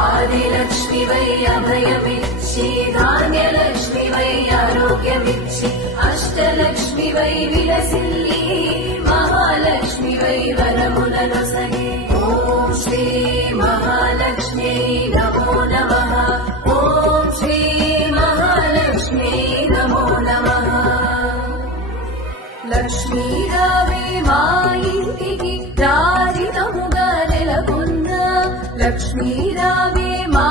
ఆదిలక్ష్మి వై అభయమిచ్చి ధాన్యలక్ష్మి వై ఆరోగ్యమిచ్చి అష్టలక్ష్మి వై విలసిల్లి మహాలక్ష్మి వై వరములనొసగే ఓం శ్రీ మహాలక్ష్మి నమో నమః ఓం శ్రీ మహాలక్ష్మి నమో నమః లక్ష్మీ రావే మా ఇంటికి రాజితముగా నెలకొన్న లక్ష్మీ రావే మా